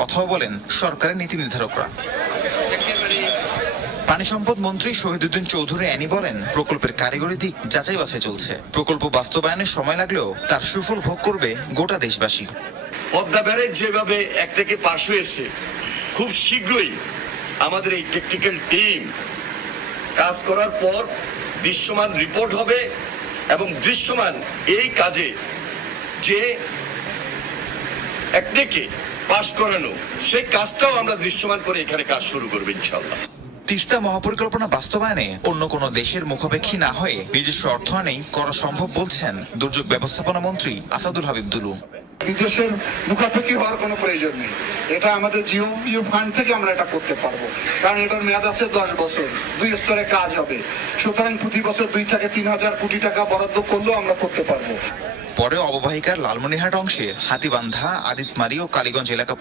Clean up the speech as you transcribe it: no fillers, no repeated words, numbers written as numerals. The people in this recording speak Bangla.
কথাও বলেন সরকারের নীতি নির্ধারকরা। পানি সম্পদ মন্ত্রী শহীদুদ্দিন চৌধুরী অ্যানি বলেন, প্রকল্পের কারিগরি দিক যাচাই বাছাই চলছে। প্রকল্প বাস্তবায়নে সময় লাগলেও তার সুফল ভোগ করবে গোটা দেশবাসী। পদ্মা ব্যারেজ যেভাবে একটাকে পাশ হয়েছে, খুব শীঘ্রই আমাদের এই টেকনিক্যাল টিম কাজ করার পর দৃশ্যমান রিপোর্ট হবে এবং দৃশ্যমান এই কাজে যে একটাকে পাশ করানো সেই কাজটাও আমরা দৃশ্যমান করে এখানে কাজ শুরু করবো ইনশাল্লাহ। তিস্তা মহাপরিকল্পনা বাস্তবায়নে অন্য কোনো দেশের মুখাপেক্ষী না হয়ে নিজস্ব অর্থায়নেই করা সম্ভব বলছেন দুর্যোগ ব্যবস্থাপনা মন্ত্রী আসাদুল হাবিব দুলু। বিদেশের মুখাপেক্ষী হওয়ার কোনো প্রয়োজন নেই। এটা আমাদের জিও ফান্ড থেকে আমরা এটা করতে পারবো, কারণ এটার মেয়াদ আছে 10 বছর, 2 স্তরে কাজ হবে। সুতরাং প্রতি বছর 2 থেকে 3 হাজার কোটি টাকা বরাদ্দ করলেও আমরা করতে পারবো। পরে অববাহিকার লালমনিরহাট অংশে হাতীবান্ধা, আদিতমারি ও কালীগঞ্জ এলাকা